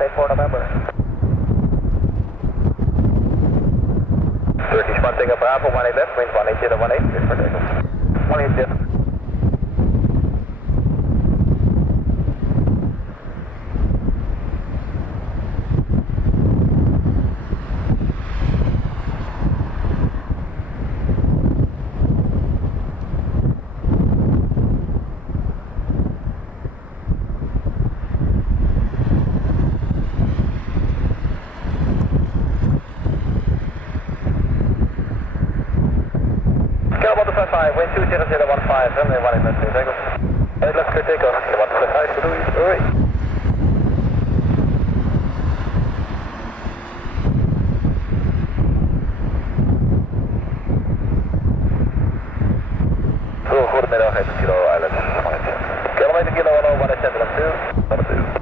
update for November. Turkish 1 Tango Bravo, 18 left, wind 18018, clear for takeoff. 180 left. Wind 20015, runway 18 left, clear takeoff. 8 left, clear takeoff, 125, doei. Goedemiddag, 1 kilo Island. Kilometer kilo 117, 2.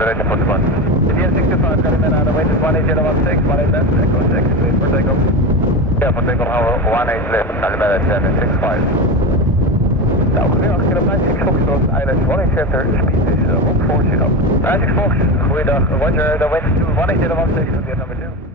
Ready for the one. India 65, Calimera, the weight is 18016, 18 left, Echo 6, clear for takeoff. Yeah, for takeoff, 18 left, Calimera 765. Nou, goedemiddag, kilo 96 Foxtrot, Island 1 center, speed is 140. 96 Fox, goeiedag, roger, the wind is 18016, number 2.